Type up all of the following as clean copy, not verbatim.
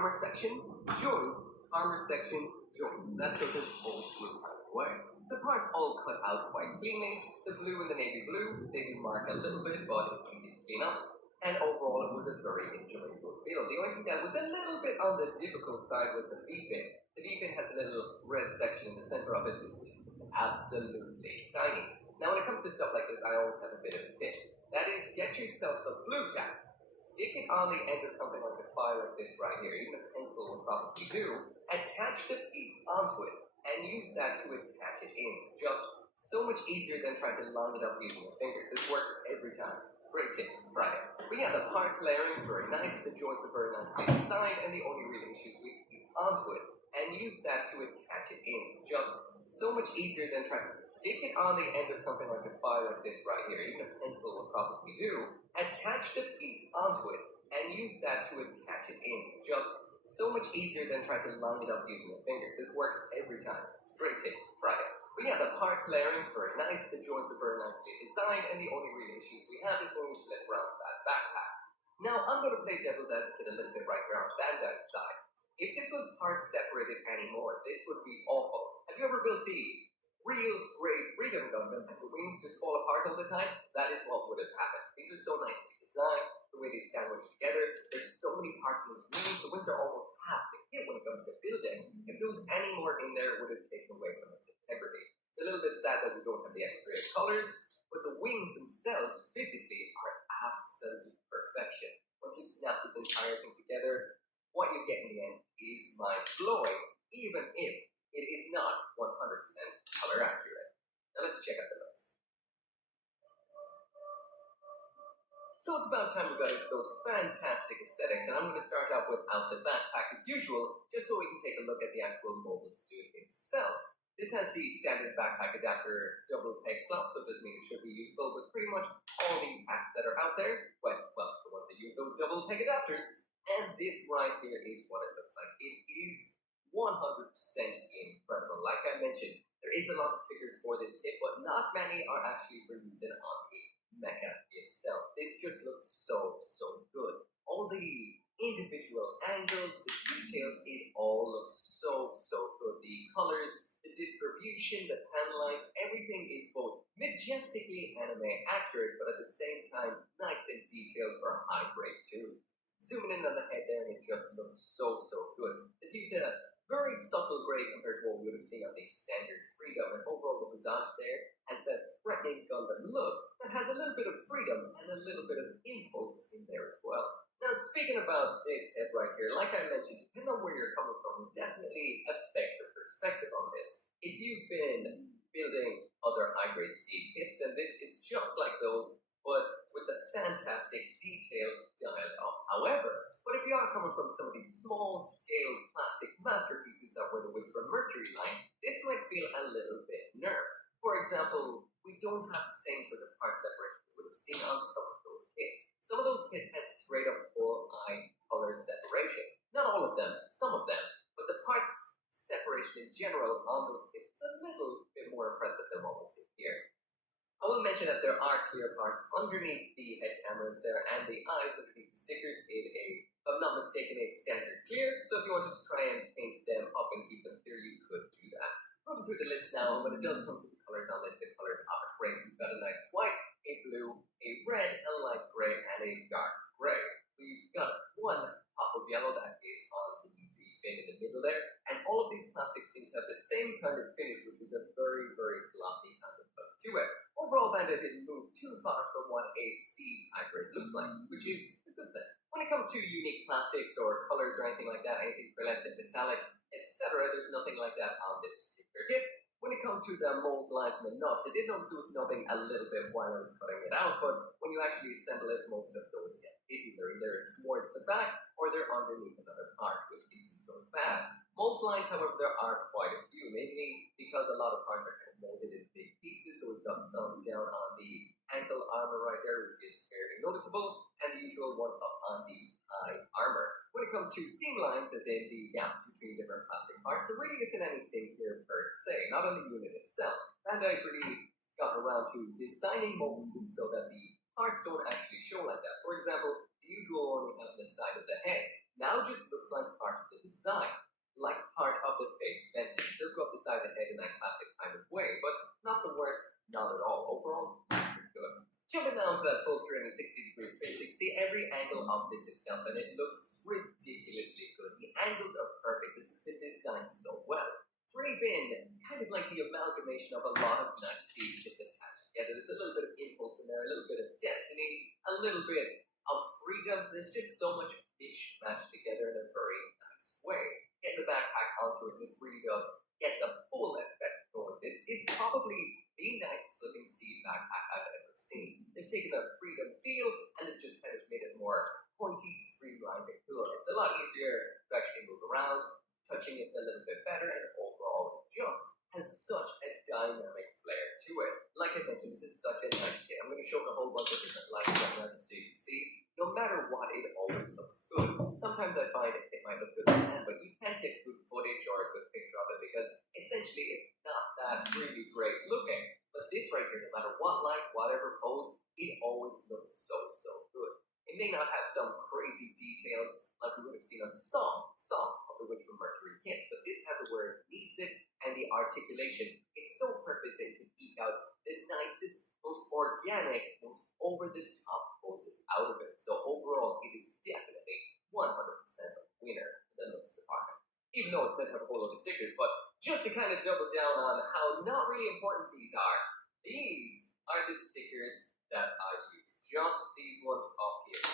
armor sections, joints, armor section, joints. That's sort of old school kind of way. The parts all cut out quite cleanly. The blue and the navy blue, they do mark a little bit, but it's easy to clean up. And overall, it was a very enjoyable build. The only thing that was a little bit on the difficult side was the V-fin. The V-fin has a little red section in the center of it. It's absolutely tiny. Now, when it comes to stuff like this, I always have a bit of a tip. That is, get yourself some glue tack. Stick it on the end of something like a file like this right here. Even a pencil will probably do. Attach the piece onto it and use that to attach it in. It's just so much easier than trying to line it up using your fingers. This works every time. Great tip, try it. But yeah, the parts layering, very nice. The joints are very nicely designed, and the only real issue is we piece onto it and use that to attach it in. It's just so much easier than trying to stick it on the end of something like a file like this right here. Even a pencil will probably do. Attach the piece onto it and use that to attach it in. It's just so much easier than trying to line it up using your fingers. This works every time. Great tip, try it. But yeah, the parts layering, very nice. The joints are very nicely designed, and the only real issues we have is when we flip around that backpack. Now, I'm going to play devil's advocate a little bit right here on Bandai's side. If this was parts separated anymore, this would be awful. Have you ever built the real great Freedom Gundam and the wings just fall apart all the time? That is what would have happened. These are so nicely designed, the way they sandwich together. There's so many parts in these wings. The wings are almost half the kit when it comes to building. If there was any more in there, it would have taken away from its integrity. It's a little bit sad that we don't have the extra colors, but the wings themselves physically are absolute perfection. Once you snap this entire thing together, what you get in the end is mind-blowing, even if it is not 100% color accurate. Now let's check out the notes. So it's about time we got into those fantastic aesthetics, and I'm going to start off without the backpack as usual, just so we can take a look at the actual mobile suit itself. This has the standard backpack adapter double peg slot, so it doesn't mean it should be useful, but pretty much all the packs that are out there, well, the ones that use those double peg adapters, and this right here is what it looks like. It is 100% incredible. Like I mentioned, there is a lot of stickers for this kit, but not many are actually for using on the mecha itself. This just looks so good. All the individual angles, the details, it all looks so good. The colors, the distribution, the panel lines, everything is both majestically anime accurate, but at the same time, nice and detailed for high grade too. Zooming in on the head there, and it just looks so good. They've used a very subtle gray compared to what we would have seen on the standard Freedom, and overall the visage there has that threatening Gundam look that has a little bit of freedom and a little bit of impulse in there as well. Now, speaking about this head right here, like I mentioned, depending on where you're coming from, definitely affect your perspective on this. If you've been building other high-grade seed kits, then this is just like those, but with the fantastic detail dialed up. However, if you are coming from some of these small-scale plastic masterpieces that were the Wings from Mercury line, this might feel a little bit nerfed. For example, we don't have the same sort of part separation we would have seen on some of those kits. Some of those kits had straight-up full-eye color separation. Not all of them, some of them, but the parts separation in general on those kits is a little bit more impressive than what we see here. I will mention that there are clear parts underneath the head cameras there, and the eyes underneath the stickers in a, if I'm not mistaken, a standard clear. So if you wanted to try and paint them up and keep them clear, you could do that. Moving through the list now, when it does come to the colors on this, the colors are great. We've got a nice white, a blue, a red, a light gray, and a dark gray. We've got one pop of yellow that is on the fin in the middle there, and all of these plastics seem to have the same kind of finish, which is a very glossy kind of look to it. Overall, Bandai didn't move too far from what a seed hybrid looks like, which is a good thing. When it comes to unique plastics or colors or anything like that, anything pearlescent, metallic, etc., there's nothing like that on this particular kit. When it comes to the mold lines and the nuts, I did notice it was nubbing a little bit while I was cutting it out, but when you actually assemble it, most of those get hidden. They're either towards the back or they're underneath another part, which isn't so bad. Mold lines, however, there are quite a few, mainly because a lot of parts are kind of molded in big pieces, so we've got some down on the ankle armor right there, which is fairly noticeable, and the usual one up on the thigh armor. When it comes to seam lines, as in the gaps between different plastic parts, there really isn't anything here per se, not on the unit itself. Bandai's really got around to designing mobile suits so that the parts don't actually show like that. For example, the usual one we have on the side of the head now just looks looks like part of the design. Like part of the face, then it does go up the side of the head in that classic kind of way, but not the worst, not at all. Overall, pretty good. Jumping down to that full 360-degree space, you can see every angle of this itself, and it looks ridiculously good. The angles are perfect. This has been designed so well. It's really been kind of like the amalgamation of a lot of nice scenes attached together. There's a little bit of impulse in there, a little bit of destiny, a little bit of freedom. There's just so much fish mashed together in a very nice way. Get the backpack onto it, this really does get the full effect going. This is probably the nicest looking seed backpack I've ever seen. They've taken a freedom feel and they've just kind of made it more pointy, streamlined, and cooler. It's a lot easier to actually move around, touching it's a little bit better, and overall it just has such a dynamic flair to it. Like I mentioned, this is such a nice kit. I'm going to show a whole bunch of different lights on so you can see. No matter what, it always looks good. Sometimes I find it might look good in hand, but you can't get good footage or a good picture of it because essentially it's not that really great looking. But this right here, no matter what light, whatever pose, it always looks so good. It may not have some crazy details like we would have seen on Song of the Witch from Mercury kits, but this has it where it needs it, and the articulation is so perfect that you can eke out the nicest, most organic, most over-the-top poses out of it. So overall, it is definitely 100% a winner in the looks department. Even though it's meant to have a whole lot of stickers, but just to kind of double down on how not really important these are the stickers that I use. Just these ones up here.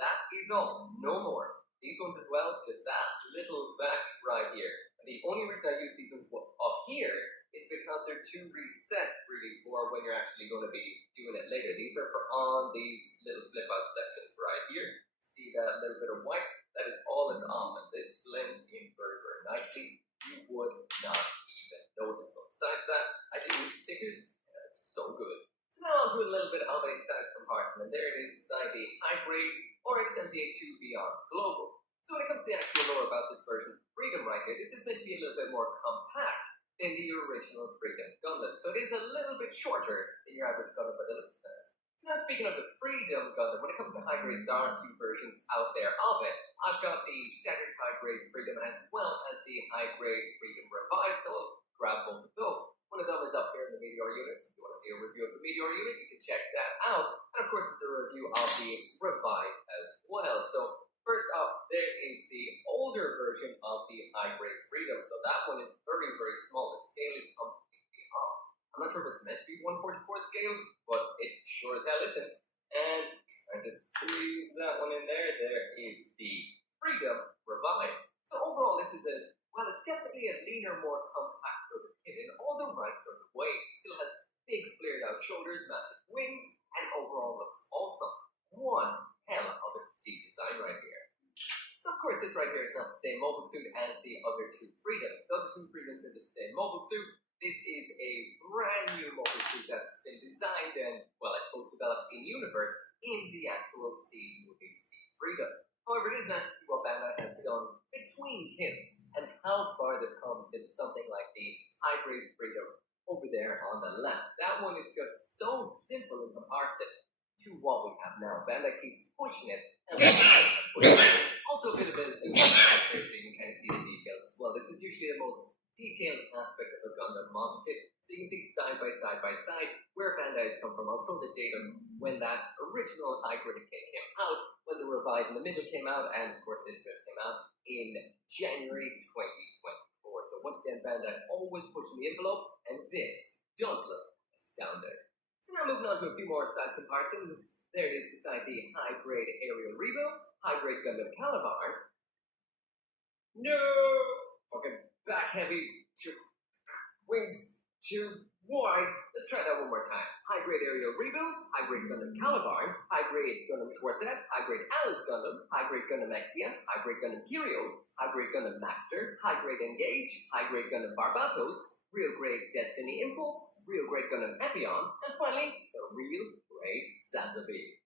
That is all, no more. These ones as well, just that little batch right here. And the only reason I use these ones up here is because they're too recessed really for when you're actually going to be doing it later. These are for on these little flip out sections right here. See that little bit of white? That is all it's on, and this blends in very nicely. You would not even notice them. Besides that, I do use stickers, and it's so good. So now I'll do a little bit of a size comparison, and there it is beside the high grade or X78 Beyond Global. So when it comes to the actual lore about this version, Freedom right here, this is meant to be a little bit more compact than the original Freedom Gundam. So it is a little bit shorter than your average Gundam, but it looks better. So now speaking of the Freedom Gundam, when it comes to high grades, there are a few versions out there of it. I've got the standard high grade Freedom as well as the high grade Freedom Revive, so I'll grab both of those. One of them is up here in the Meteor unit, so if you want to see a review of the Meteor unit, you can check that out. And of course, there's a review of the Revive as well. So first up, there is the older version of the high grade Freedom. So that one is very small. The scale is completely off. I'm not sure if it's meant to be 1/44th scale, but it sure as hell isn't. And I just squeeze that one in there. There is the Freedom Revive. So overall, this is well, it's definitely a leaner, more compact sort of kit in all the right sort of ways. It still has big flared out shoulders, massive wings, and overall looks awesome. One hell of a seat design right here. So of course, this right here is not the same mobile suit as the other two Freedoms. The other two Freedoms are the same mobile suit. This is a brand new mobile suit that's been designed and, well, I suppose developed in universe in the actual C movie C Freedom. However, it is nice to see what Bandai has done between kits and how far they've come since something like the high grade Freedom over there on the left. That one is just so simple in comparison to what we have now. Bandai keeps pushing it and pushing it. Also a bit of a zoom in here so you can kind of see the details as well. This is usually the most detailed aspect of a Gundam model kit. So you can see side by side where Bandai has come from. I'll throw the date of when that original high grade kit came out, when the Revive in the middle came out, and of course this just came out in January 2024. So once again, Bandai always pushing the envelope, and this does look astounding. So now moving on to a few more size comparisons. There it is beside the high grade aerial rebuild, high grade Gundam Caliban. No! Fucking back heavy, wings too wide. Let's try that one more time. High grade aerial rebuild, high grade Gundam Caliban, high grade Gundam Schwarzette, high grade Alice Gundam, high grade Gundam Exia, high grade Gundam Kyrios, high grade Gundam Maxter, high grade Engage, high grade Gundam Barbatos, real grade Destiny Impulse, real grade Gundam Epion, and finally, the real grade Sazabi.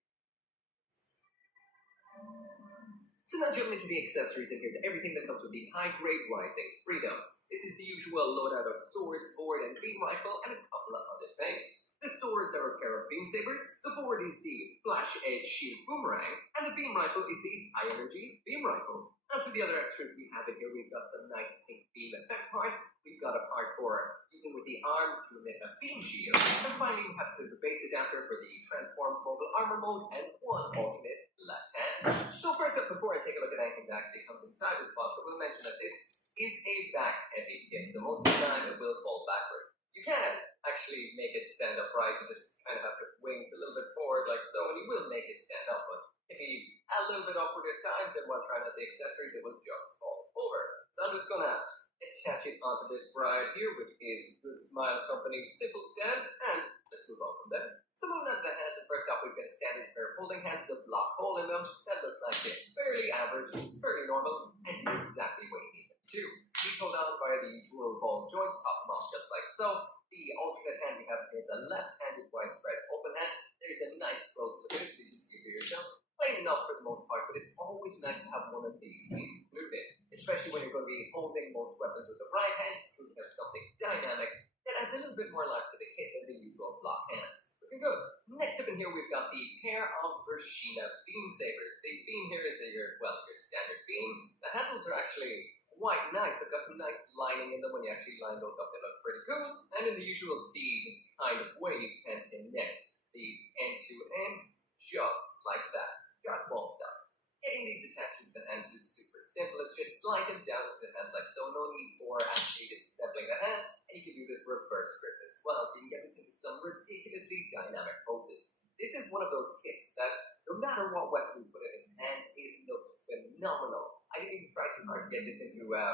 So now jumping into the accessories, and here's everything that comes with the high grade Rising Freedom. This is the usual loadout of swords, board, and beam rifle, and a couple of other things. The swords are a pair of beam sabers, the board is the flash edge shield boomerang, and the beam rifle is the high energy beam rifle. As for the other extras we have in here, we've got some nice pink beam effect parts, we've got a part for using with the arms to emit a beam shield, and finally we have the base adapter for the transform mobile armor mode and one alternate left hand. So first up, before I take a look at anything that actually comes inside this box, I will mention that this is a back heavy kit, so most of the time it will fall backwards. You can actually make it stand upright, you just kind of have your wings a little bit forward like so, and you will make it stand up, but it can be a little bit awkward at times, and while trying out the accessories, it will just fall over. So I'm just gonna attach it onto this ride here, which is Good Smile Company's simple stand, and let's move on from there. So moving on to the hands, and first off we've got a standard pair of holding hands with a block hole in them that look like this. Fairly average, fairly normal, and do exactly what you need them to. These hold on via the usual ball joints, pop them off just like so. The alternate hand we have here is a left-handed widespread open hand. There's a nice close look at it so you can see it for yourself. Plain enough for the most part, but it's always nice to have one of these included, especially when you're going to be holding most weapons with the right hand. It's good to have something dynamic that adds a little bit more life to the kit than the usual block hands. Looking good. Next up in here, we've got the pair of Vershina beam sabers. The beam here is your standard beam. The handles are actually quite nice. They've got some nice lining in them. When you actually line those up, they look pretty cool. And in the usual seed kind of way, you can connect these end to end, just like that. Got ball stuff. Getting these attached to the hands is super simple. It's just slide them down with the hands like so. No need for actually disassembling the hands. And you can do this reverse grip as well. So you can get this into some ridiculously dynamic poses. This is one of those kits that no matter what weapon you put in its hands, it looks phenomenal. I didn't even try too hard to get this into a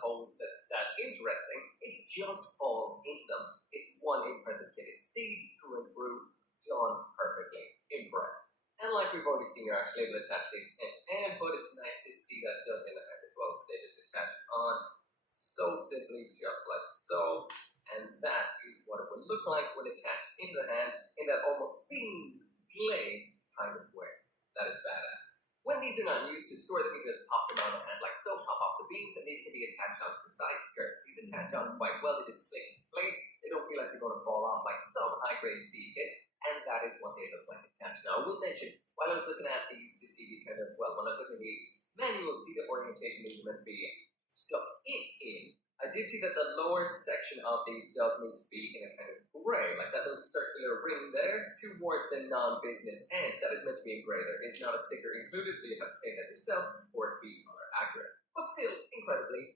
pose that's that interesting. It just falls into them. It's one impressive kit. It's seed through and through, done perfectly. Impressed. And like we've already seen, you're actually able to attach these end to end, but it's nice to see that done in the hand as well. So they just attach on so simply, just like so. And that is what it would look like when attached into the hand in that almost beam blade kind of way. That is badass. When these are not used to store them, you just pop them on the hand like so, pop off the beams, and these can be attached onto the side skirts. These attach on quite well, they just click into place. They don't feel like they're going to fall off like some high-grade seed kits, and that is what they look like attached. Now, I will mention, while I was looking at these to see the kind of, when I was looking at the manual, see the orientation that you're meant to be stuck in, I did see that the lower section of these does need to be in a kind of gray, like that little circular ring there, towards the non-business end. That is meant to be in gray. There is not a sticker included, so you have to paint that yourself for it to be color accurate. But still, incredibly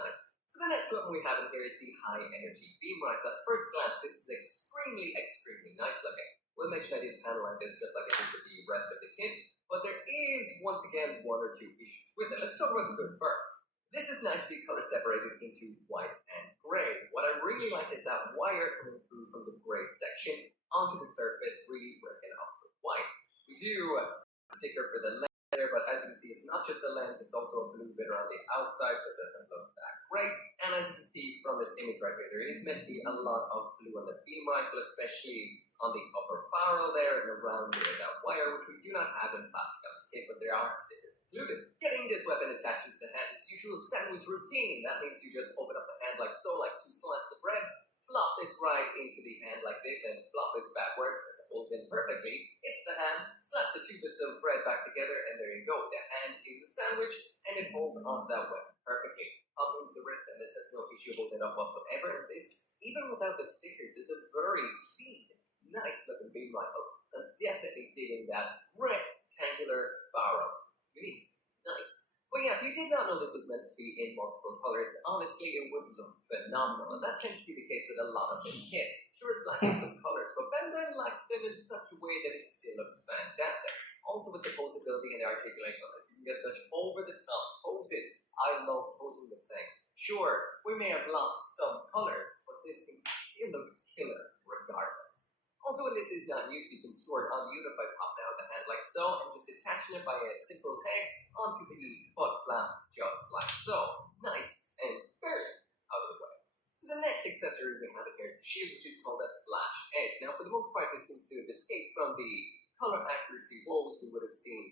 nice. So the next weapon we have in here is the high energy beam rifle. At first glance, this is extremely nice looking. We'll mention I did panel like this just like I did with the rest of the kit, but there is, once again, one or two issues with it. Let's talk about the good first. This is nicely color separated into white and gray. What I really like is that wire coming through from the gray section onto the surface, really breaking up the white. We do a sticker for the lens there, but as you can see, it's not just the lens, it's also a blue bit around the outside, so it doesn't look that great. And as you can see from this image right here, there is meant to be a lot of blue on the beam rifle, especially on the upper barrel there and around near that wire, which we do not have in plastic on this kit, but there are stickers included. Getting this weapon attached to the hand is the usual sandwich routine. That means you just open up the hand like so, like two slices of bread, flop this right into the hand like this, and flop this backward as it holds in perfectly. It's the hand, slap the two bits of bread back together, and there you go. The hand is a sandwich, and it holds onto that weapon perfectly. I'll move the wrist, and this has no issue holding it up whatsoever. And this, even without the stickers, is a very clean, nice looking beam rifle. I'm definitely digging that rectangular barrel. Unique. Nice. But yeah, if you did not know this was meant to be in multiple colors, honestly, it would look phenomenal. And that tends to be the case with a lot of this kit. Sure, it's lacking some colors, but Bandai liked them in such a way that it still looks fantastic. Also with the posability and the articulation on this, you can get such over-the-top poses. I love posing this thing. Sure, we may have lost some colors, but this thing still looks killer regardless. Also, when this is not used, you can store it on the unit by popping out the hand like so, and just attaching it by a simple peg onto the butt flap, just like so. Nice and fairly out of the way. So the next accessory we have in here is the shield, which is called a flash edge. Now, for the most part, this seems to have escaped from the color accuracy woes we would have seen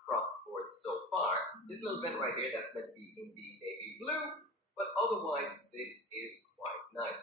across the board so far. This little vent right here, that's meant to be in the navy blue, but otherwise, this is quite nice.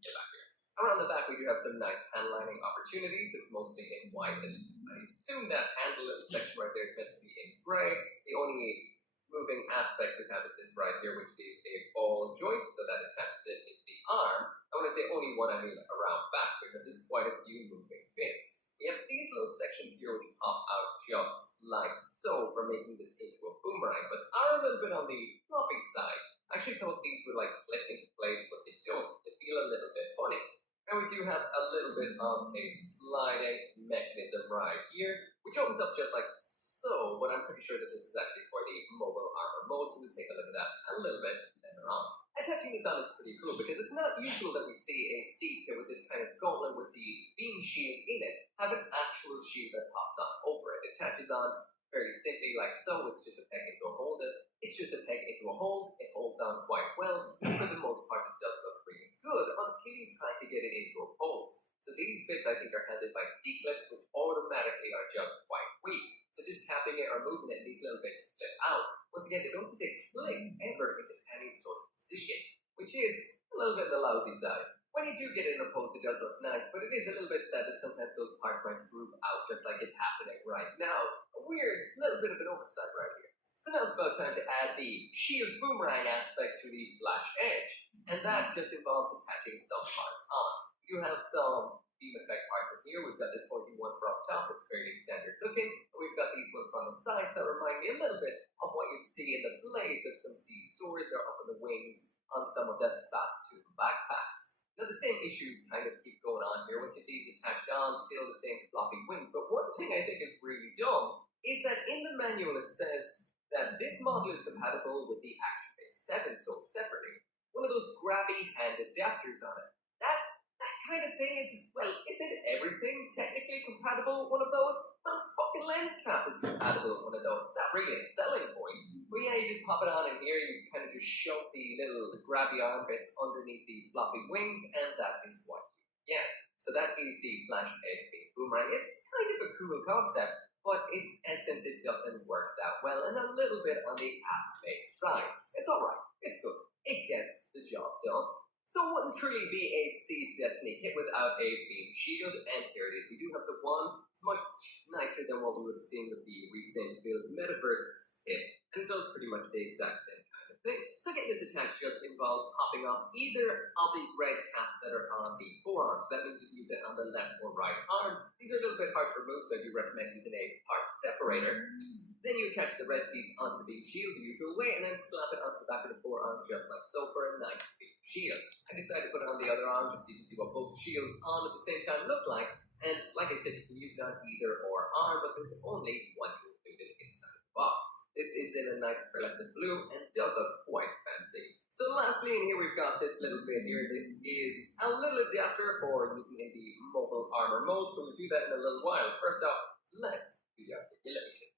Get back here. Around the back, we do have some nice hand lining opportunities. It's mostly in white, and I assume that handle little section right there is meant to be in gray. The only moving aspect we have is this right here, which is a ball joint, so that attaches it into the arm. I want to say only one, I mean around back, because there's quite a few moving bits. We have these little sections here which pop out just like so for making this into a boomerang, but are a little bit on the floppy side. I actually thought these would like clip into place, but they don't. They feel a little bit funny. And we do have a little bit of a sliding mechanism right here, which opens up just like so, but I'm pretty sure that this is actually for the mobile armor mode, so we'll take a look at that a little bit later on. Attaching this on is pretty cool because it's not usual that we see a seat kit with this kind of gauntlet with the beam shield in it have an actual shield that pops on over it. It attaches on very simply like so. It's just a peg into a hole. It's just a peg into a hole. It holds on quite well, and for the most part it does look really good until you try to get it into a pose. So these bits I think are handled by C-clips, which automatically are just quite weak. So just tapping it or moving it, these little bits flip out. Once again, they don't seem to click ever into any sort of position, which is a little bit the lousy side. When you do get it in a pose, it does look nice, but it is a little bit sad that sometimes those parts might droop out just like it's happening right now. A weird little bit of an oversight right here. So now it's about time to add the shield boomerang aspect to the flash edge, and that just involves attaching some parts on. You have some beam effect parts in here. We've got this pointy one for up top, it's fairly standard looking, and we've got these ones on the sides that remind me a little bit of what you'd see in the blades of some sea swords or up in the wings on some of the fat tube backpacks. Now the same issues kind of keep going on here. Once you have these attached on, still the same floppy wings, but one thing I think is really dumb is that in the manual it says that this model is compatible with the Action Base 7 sold separately. One of those grabby hand adapters on it. That kind of thing is, well, isn't everything technically compatible with one of those? Well, fucking lens cap is compatible with one of those. It's not really a selling point. But yeah, you just pop it on in here, you kind of just shove the little grabby arm bits underneath the floppy wings, and that is what you get. So that is the Flash Edge Beam Boomerang. It's kind of a cool concept, but in essence it doesn't work that well, and a little bit on the app-made side. It's alright, it's good, it gets the job done. So it wouldn't truly be a Seed Destiny kit without a beam shield, and here it is. We do have the one. It's much nicer than what we would have seen with the recent build Metaverse kit, and it does pretty much the exact same kind of thing. So getting this attached just involves popping off either of these red caps that are on the forearms. That means you can use it on the left or right arm. These are a little bit hard to remove, so I do recommend using a part separator. Then you attach the red piece onto the beam shield the usual way, and then slap it onto the back of the forearm just like so for a nice beam shield. I decided to put it on the other arm just so you can see what both shields on at the same time look like. And like I said, you can use it on either or arm, but there's only one included inside the box. This is in a nice pearlescent blue and does look quite fancy. So lastly in here we've got this little bit here. This is a little adapter for using in the mobile armor mode, so we'll do that in a little while. First off, let's do the articulation.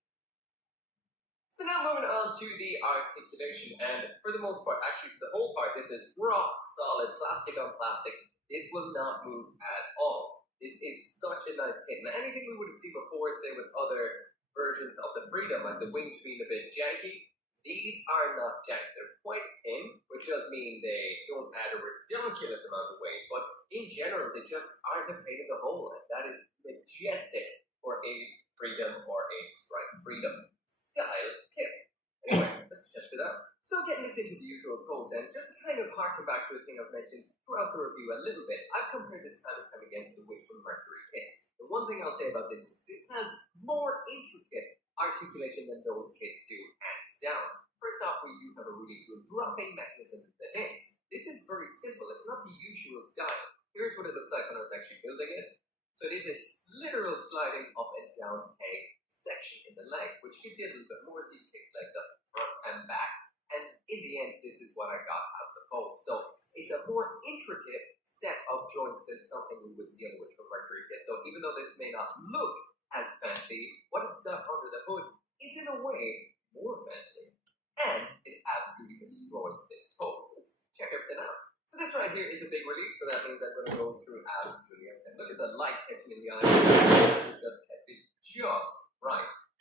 So now moving on to the articulation, and for the most part, actually for the whole part, this is rock solid, plastic on plastic. This will not move at all. This is such a nice kit. Now anything we would have seen before, say with other versions of the Freedom, like the wings being a bit janky, these are not janky. They're quite thin, which does mean they don't add a ridiculous amount of weight, but in general, they just aren't a pain in the hole, and that is majestic for a Freedom or a Strike Freedom style kit. Anyway, let's test it out. So getting this into the usual pose, and just to kind of harken back to a thing I've mentioned throughout the review a little bit, I've compared this time and time again to the Witch from Mercury kits. The one thing I'll say about this is this has more intricate articulation than those kits do, hands down. First off, we do have a really good dropping mechanism in the hips. This is very simple, it's not the usual style. Here's what it looks like when I was actually building it. So it is a literal sliding up and down peg section in the leg, which gives you a little bit more so you kick legs up front and back. And in the end, this is what I got out of the pose. So it's a more intricate set of joints than something we would see on the Witch from Mercury kit. So even though this may not look as fancy, what it's got under the hood is in a way more fancy. And it absolutely destroys this pose. Let's check everything out. So this right here is a big release, so that means I'm going to go through absolutely everything. Look at the light catching in the eye. It just catches just